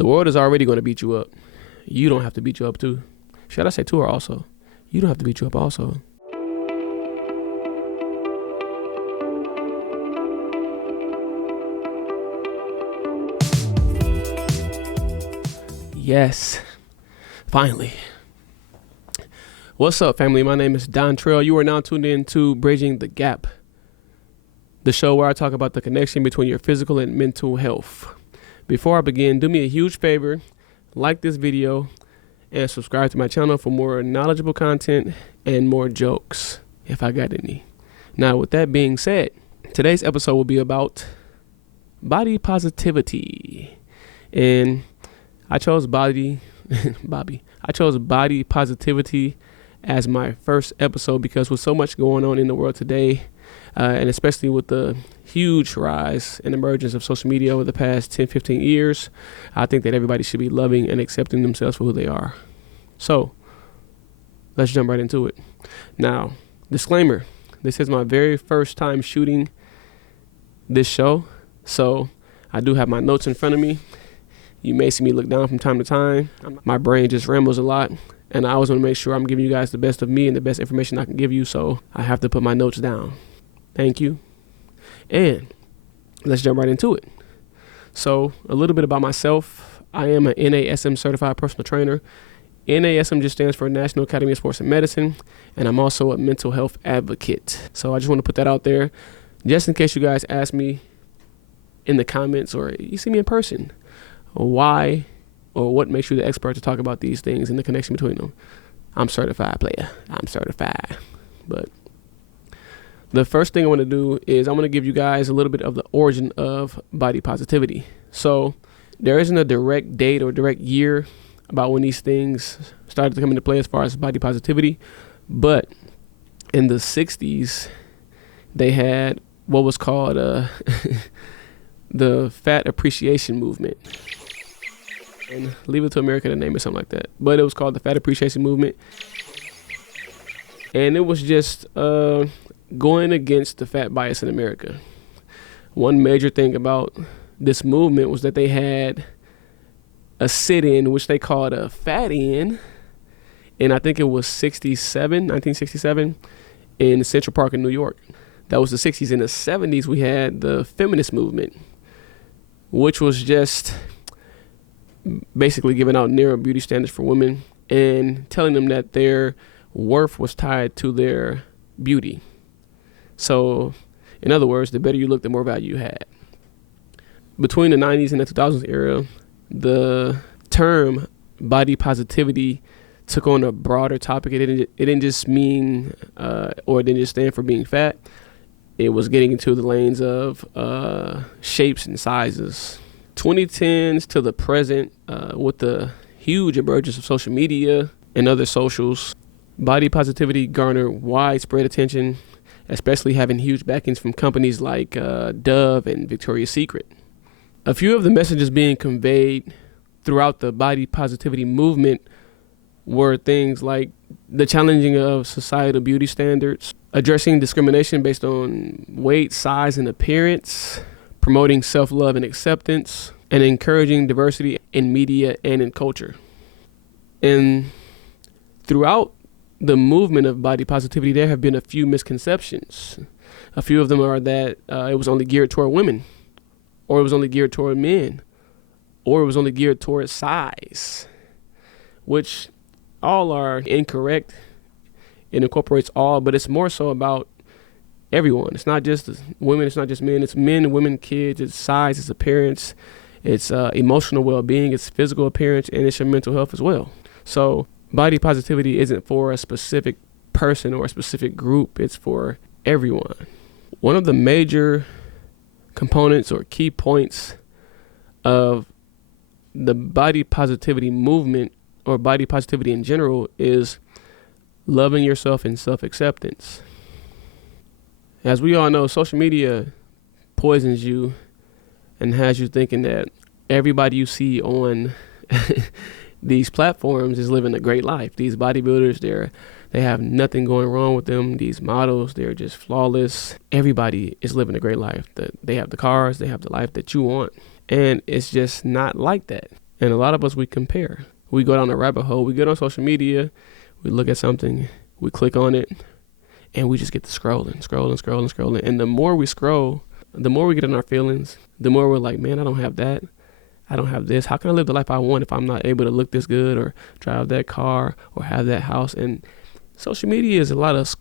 The world is already going to beat you up. You don't have to beat you up too. Should I say too or also? You don't have to beat you up also. Yes, finally. What's up, family? My name is Don Trail. You are now tuned in to Bridging the Gap, the show where I talk about the connection between your physical and mental health. Before I begin, do me a huge favor, like this video, and subscribe to my channel for more knowledgeable content and more jokes, if I got any. Now, with that being said, today's episode will be about body positivity. And I chose body positivity as my first episode because with so much going on in the world today, and especially with the huge rise and emergence of social media over the past 10, 15 years, I think that everybody should be loving and accepting themselves for who they are. So let's jump right into it. Now, disclaimer, this is my very first time shooting this show, so I do have my notes in front of me. You may see me look down from time to time. My brain just rambles a lot, and I always want to make sure I'm giving you guys the best of me and the best information I can give you, so I have to put my notes down. Thank you. And let's jump right into it. So a little bit about myself. I am an NASM certified personal trainer. NASM just stands for National Academy of Sports and Medicine, and I'm also a mental health advocate. So I just want to put that out there just in case you guys ask me in the comments or you see me in person. Why or what makes you the expert to talk about these things and the connection between them? I'm certified, player. I'm certified. But the first thing I want to do is I want to give you guys a little bit of the origin of body positivity. So there isn't a direct date or direct year about when these things started to come into play as far as body positivity. But in the 60s, they had what was called the Fat Appreciation Movement. And Leave It to America to name it something like that. But it was called the Fat Appreciation Movement. And it was just going against the fat bias in America. One major thing about this movement was that they had a sit-in, which they called a fat-in. And I think it was 1967, in Central Park in New York. That was the 60s. In the 70s, we had the feminist movement, which was just basically giving out narrow beauty standards for women and telling them that their worth was tied to their beauty. So, in other words, the better you look, the more value you had. Between the 90s and the 2000s era, the term body positivity took on a broader topic. It didn't just mean, or it didn't just stand for being fat. It was getting into the lanes of shapes and sizes. 2010s to the present, with the huge emergence of social media and other socials, body positivity garnered widespread attention, especially having huge backings from companies like Dove and Victoria's Secret. A few of the messages being conveyed throughout the body positivity movement were things like the challenging of societal beauty standards, addressing discrimination based on weight, size, and appearance, promoting self-love and acceptance, and encouraging diversity in media and in culture. And throughout the movement of body positivity, there have been a few misconceptions. A few of them are that it was only geared toward women, or it was only geared toward men, or it was only geared toward size, which all are incorrect. It incorporates all, but it's more so about everyone. It's not just women, it's not just men, it's men, women, kids, it's size, it's appearance, it's emotional well-being, it's physical appearance, and it's your mental health as well. So body positivity isn't for a specific person or a specific group, it's for everyone. One of the major components or key points of the body positivity movement or body positivity in general is loving yourself and self-acceptance. As we all know, social media poisons you and has you thinking that everybody you see on these platforms is living a great life. These bodybuilders, they have nothing going wrong with them. These models, they're just flawless. Everybody is living a great life. They have the cars, they have the life that you want. And it's just not like that. And a lot of us, we compare. We go down a rabbit hole. We get on social media. We look at something. We click on it. And we just get to scrolling. And the more we scroll, the more we get in our feelings, the more we're like, man, I don't have that. I don't have this. How can I live the life I want if I'm not able to look this good or drive that car or have that house? And social media is a lot of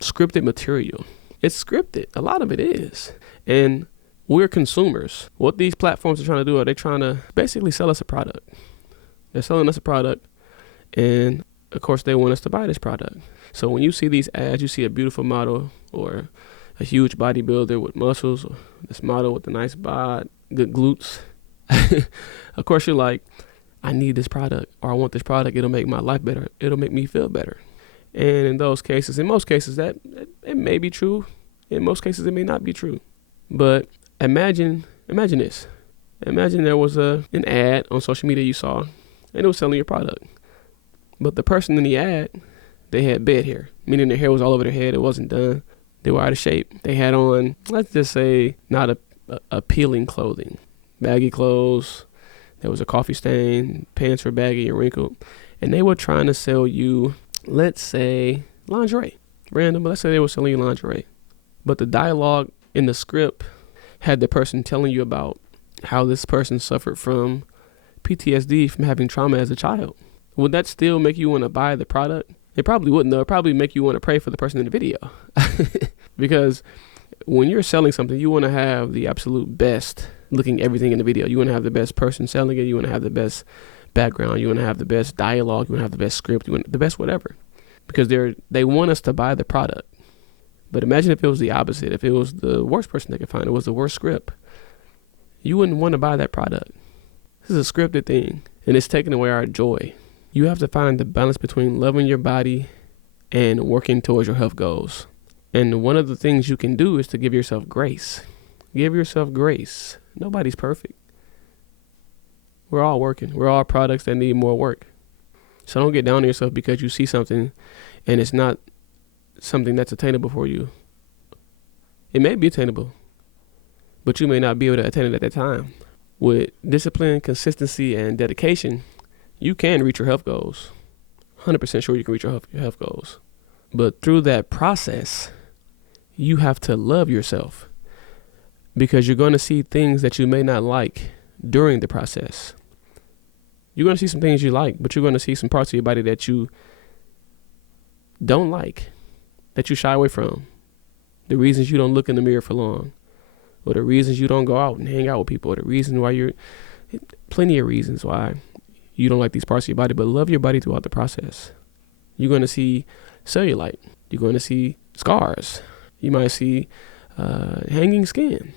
scripted material. It's scripted. A lot of it is. And we're consumers. What these platforms are trying to do, are they trying to basically sell us a product? They're selling us a product. And of course, they want us to buy this product. So when you see these ads, you see a beautiful model or a huge bodybuilder with muscles, or this model with a nice bod, good glutes. Of course, you're like, I need this product, or I want this product. It'll make my life better. It'll make me feel better. And in most cases, that it may be true. In most cases, it may not be true. But imagine this. Imagine there was an ad on social media you saw, and it was selling your product. But the person in the ad, they had bed hair, meaning their hair was all over their head. It wasn't done. They were out of shape. They had on, let's just say, not appealing clothing. Baggy clothes. There was a coffee stain. Pants were baggy and wrinkled. And they were trying to sell you, let's say, lingerie. Random, but let's say they were selling you lingerie. But the dialogue in the script had the person telling you about how this person suffered from PTSD from having trauma as a child. Would that still make you want to buy the product? It probably wouldn't, though. It probably make you want to pray for the person in the video. Because when you're selling something, you want to have the absolute best looking everything in the video. You want to have the best person selling it. You want to have the best background. You want to have the best dialogue. You want to have the best script. You want the best whatever. Because they want us to buy the product. But imagine if it was the opposite. If it was the worst person they could find, it was the worst script. You wouldn't want to buy that product. This is a scripted thing, and it's taking away our joy. You have to find the balance between loving your body and working towards your health goals. And one of the things you can do is to give yourself grace. Give yourself grace. Nobody's perfect. We're all working. We're all products that need more work. So don't get down on yourself because you see something and it's not something that's attainable for you. It may be attainable, but you may not be able to attain it at that time. With discipline, consistency, and dedication, you can reach your health goals. 100% sure you can reach your health goals. But through that process, you have to love yourself, because you're going to see things that you may not like during the process. You're going to see some things you like, but you're going to see some parts of your body that you don't like, that you shy away from. The reasons you don't look in the mirror for long, or the reasons you don't go out and hang out with people, or the reason why plenty of reasons why you don't like these parts of your body. But love your body throughout the process. You're going to see cellulite. You're going to see scars. You might see hanging skin.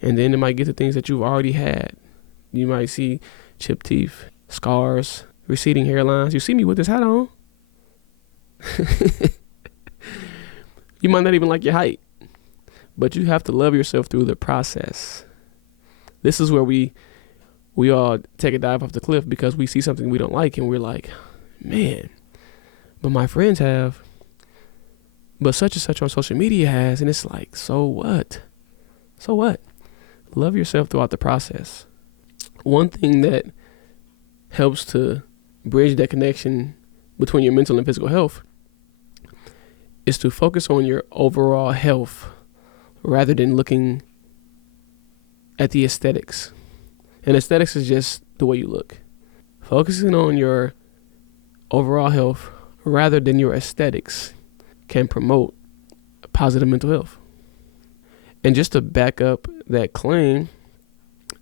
And then it might get to things that you've already had. You might see chipped teeth, scars, receding hairlines. You see me with this hat on? You might not even like your height. But you have to love yourself through the process. This is where we all take a dive off the cliff because we see something we don't like and we're like, man, but my friends have, but such and such on social media has, and it's like, so what? So what? Love yourself throughout the process. One thing that helps to bridge that connection between your mental and physical health is to focus on your overall health rather than looking at the aesthetics. And aesthetics is just the way you look. Focusing on your overall health rather than your aesthetics can promote positive mental health. And just to back up that claim,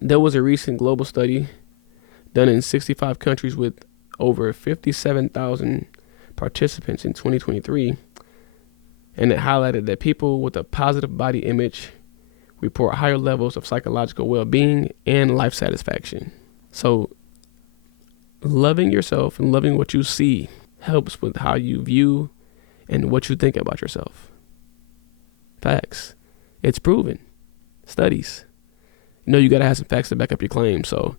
there was a recent global study done in 65 countries with over 57,000 participants in 2023. And it highlighted that people with a positive body image report higher levels of psychological well-being and life satisfaction. So loving yourself and loving what you see helps with how you view and what you think about yourself. Facts. It's proven. Studies. You know you got to have some facts to back up your claim. So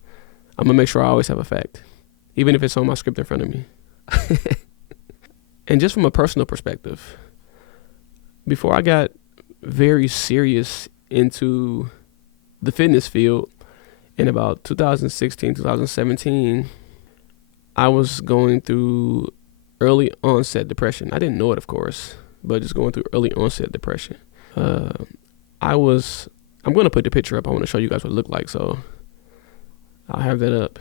I'm going to make sure I always have a fact, even if it's on my script in front of me. And just from a personal perspective, before I got very serious into the fitness field In about 2016, 2017, I was going through early onset depression. I didn't know it, of course, but just going through early onset depression. I was, I'm going to put the picture up. I want to show you guys what it looked like. So I'll have that up.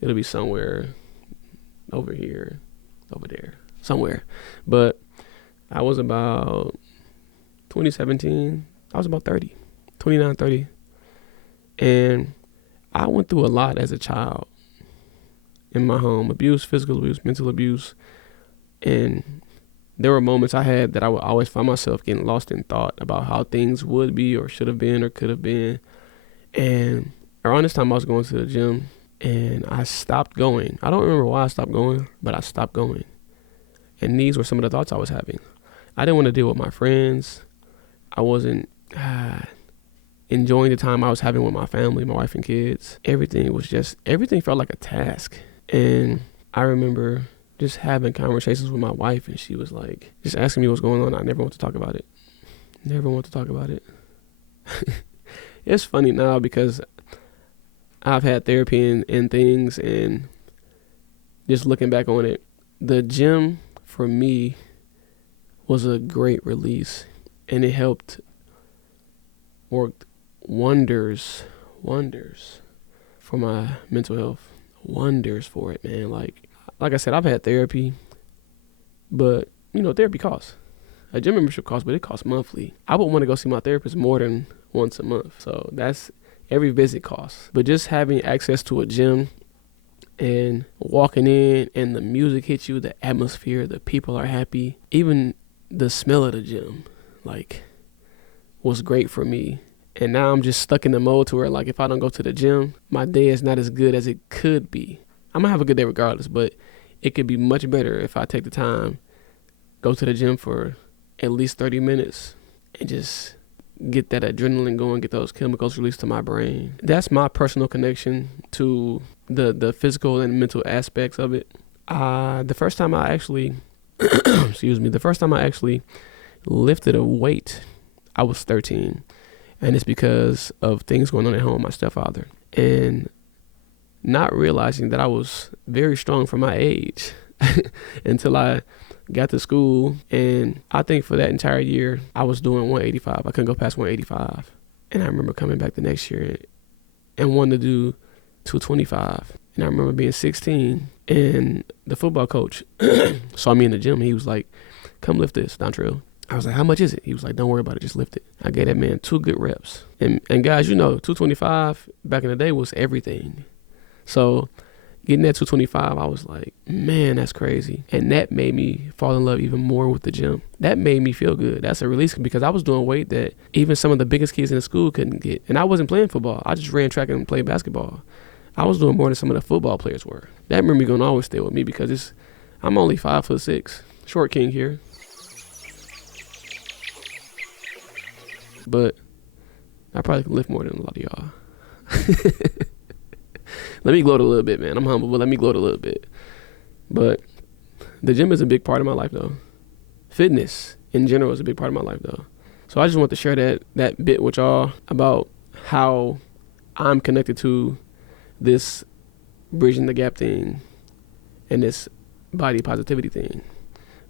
It'll be somewhere over here, over there, somewhere. But I was about 2017. I was about 30, 29, 30. And I went through a lot as a child in my home. Abuse, physical abuse, mental abuse. And there were moments I had that I would always find myself getting lost in thought about how things would be or should have been or could have been. And around this time I was going to the gym and I stopped going. I don't remember why I stopped going, but I stopped going. And these were some of the thoughts I was having. I didn't want to deal with my friends. I wasn't enjoying the time I was having with my family, my wife and kids. Everything felt like a task. And I remember just having conversations with my wife, and she was like, just asking me what's going on. I never want to talk about it. Never want to talk about it. It's funny now because I've had therapy and things, and just looking back on it, the gym for me was a great release, and it worked wonders for my mental health. Wonders for it, man. Like I said, I've had therapy, but therapy costs. A gym membership costs, but it costs monthly. I would want to go see my therapist more than once a month. So that's every visit costs. But just having access to a gym and walking in and the music hits you, the atmosphere, the people are happy, even the smell of the gym, was great for me. And now I'm just stuck in the mode to where if I don't go to the gym, my day is not as good as it could be. I'm gonna have a good day regardless, but it could be much better if I take the time, go to the gym for at least 30 minutes and just get that adrenaline going, get those chemicals released to my brain. That's my personal connection to the physical and mental aspects of it. The first time I actually, lifted a weight, I was 13. And it's because of things going on at home with my stepfather. And not realizing that I was very strong for my age until I got to school. And I think for that entire year, I was doing 185. I couldn't go past 185. And I remember coming back the next year and wanting to do 225. And I remember being 16 and the football coach saw me in the gym. He was like, come lift this, Dontrell. I was like, how much is it? He was like, don't worry about it, just lift it. I gave that man 2 good reps. And guys, 225 back in the day was everything. So getting that 225, I was like, man, that's crazy. And that made me fall in love even more with the gym. That made me feel good. That's a release because I was doing weight that even some of the biggest kids in the school couldn't get. And I wasn't playing football. I just ran track and played basketball. I was doing more than some of the football players were. That memory gonna always stay with me because I'm only 5'6", short king here. But I probably can lift more than a lot of y'all. Let me gloat a little bit, man. I'm humble, but let me gloat a little bit. But the gym is a big part of my life, though. Fitness in general is a big part of my life, though. So I just want to share that bit with y'all about how I'm connected to this bridging the gap thing and this body positivity thing.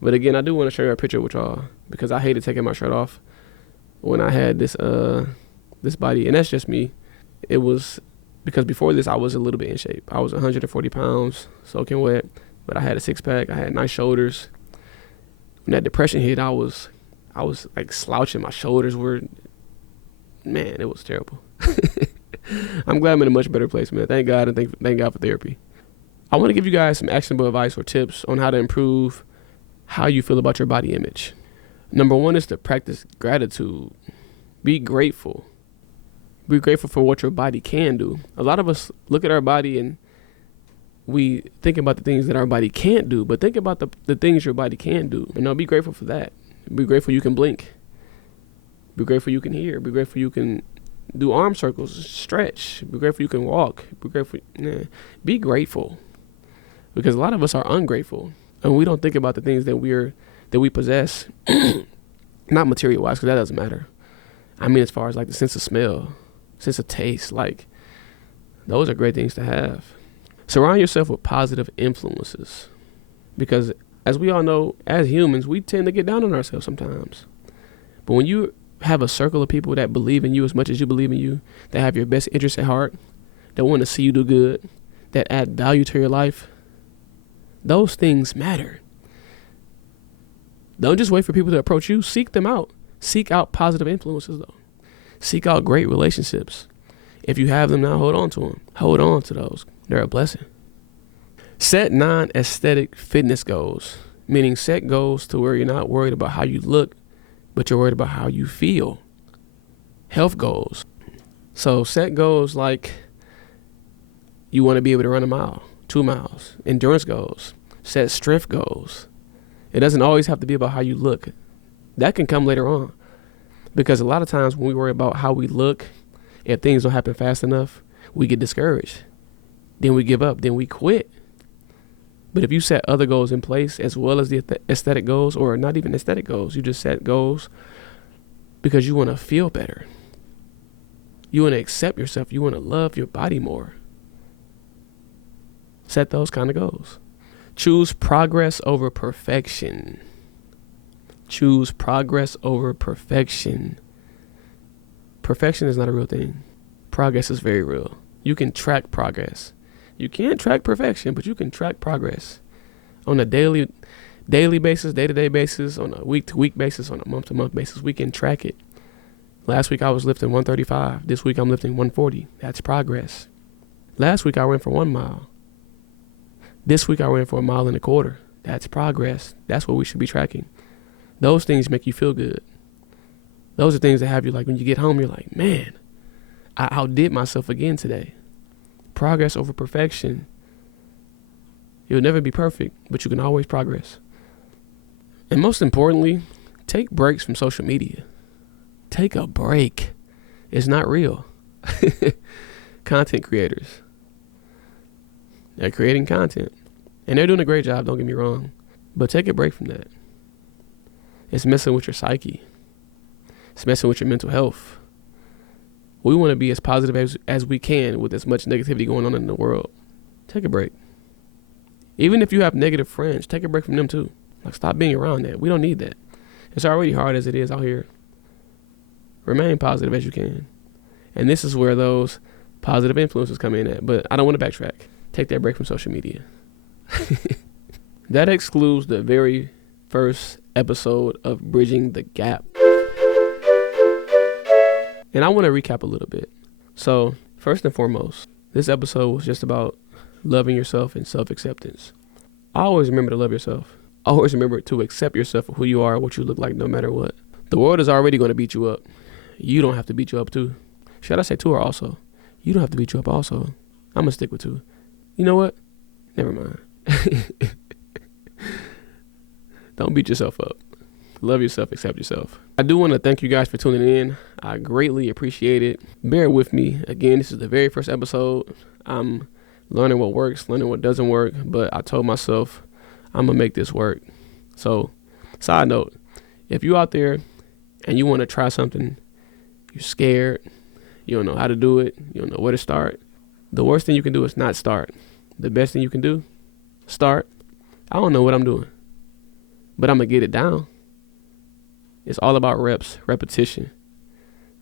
But again, I do want to share a picture with y'all because I hated taking my shirt off when I had this body, and that's just me. It was because before this I was a little bit in shape. I was 140 pounds, soaking wet, but I had a 6-pack. I had nice shoulders. When that depression hit, I was like slouching. My shoulders were, man, it was terrible. I'm glad I'm in a much better place, man. Thank God, and thank God for therapy. I want to give you guys some actionable advice or tips on how to improve how you feel about your body image. Number 1 is to practice gratitude. Be grateful. Be grateful for what your body can do. A lot of us look at our body and we think about the things that our body can't do, but think about the things your body can do. Be grateful for that. Be grateful you can blink. Be grateful you can hear. Be grateful you can do arm circles, stretch. Be grateful you can walk. Be grateful. Be grateful. Because a lot of us are ungrateful and we don't think about the things that we possess. Not material wise, because that doesn't matter. I mean, as far as like the sense of smell, sense of taste, like Those are great things to have. Surround yourself with positive influences, because as we all know, as humans, we tend to get down on ourselves sometimes. But when you have a circle of people that believe in you as much as you believe in you, that have your best interests at heart, that want to see you do good, that add value to your life, those things matter. Don't just wait for people to approach you. Seek them out. Seek out positive influences, though. Seek out great relationships. If you have them now, hold on to them. Hold on to those. They're a blessing. Set non-aesthetic fitness goals, meaning set goals to where you're not worried about how you look, but you're worried about how you feel. Health goals. So set goals like you want to be able to run a mile, 2 miles. Endurance goals. Set strength goals. It doesn't always have to be about how you look. That can come later on. Because a lot of times when we worry about how we look, if things don't happen fast enough, we get discouraged. Then we give up. Then we quit. But if you set other goals in place as well as the aesthetic goals, or not even aesthetic goals, you just set goals because you want to feel better. You want to accept yourself. You want to love your body more. Set those kind of goals. Choose progress over perfection. Choose progress over perfection. Perfection is not a real thing. Progress is very real. You can track progress. You can't track perfection, but you can track progress on a daily basis, day-to-day basis, on a week-to-week basis, on a month-to-month basis. We can track it. Last week I was lifting 135. This week I'm lifting 140. That's progress. Last week I went for 1 mile. This week I went for 1.25 miles. That's progress. That's what we should be tracking. Those things make you feel good. Those are things that have you like when you get home, you're like, man, I outdid myself again today. Progress over perfection. You'll never be perfect, but you can always progress. And most importantly, take breaks from social media. Take a break. It's not real. Content creators. They're creating content. And they're doing a great job, don't get me wrong. But take a break from that. It's messing with your psyche. It's messing with your mental health. We want to be as positive as we can with as much negativity going on in the world. Take a break. Even if you have negative friends, take a break from them too. Like, stop being around that. We don't need that. It's already hard as it is out here. Remain positive as you can. And this is where those positive influences come in at. But I don't want to backtrack. Take that break from social media. That excludes the very first episode of Bridging the Gap. And I want to recap a little bit. So, first and foremost, this episode was just about loving yourself and self-acceptance. I always remember to love yourself. Always remember to accept yourself for who you are, what you look like, no matter what. The world is already going to beat you up. You don't have to beat you up too. Should I say two or also? You don't have to beat you up also. I'm going to stick with two. You know what? Never mind. Don't beat yourself up. Love yourself, accept yourself. I do want to thank you guys for tuning in. I greatly appreciate it. Bear with me. Again, this is the very first episode. I'm learning what works, learning what doesn't work, but I told myself I'm going to make this work. So, side note, if you out there and you want to try something, you're scared, you don't know how to do it, you don't know where to start, the worst thing you can do is not start. The best thing you can do, start. I don't know what I'm doing, but I'm going to get it down. It's all about reps, repetition,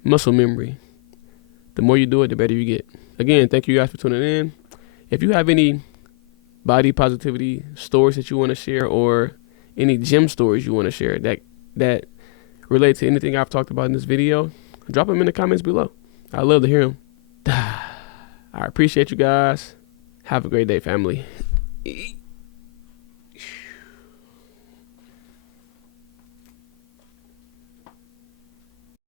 muscle memory. The more you do it, the better you get. Again, thank you guys for tuning in. If you have any body positivity stories that you want to share, or any gym stories you want to share that relate to anything I've talked about in this video, drop them in the comments below. I love to hear them. I appreciate you guys. Have a great day, family.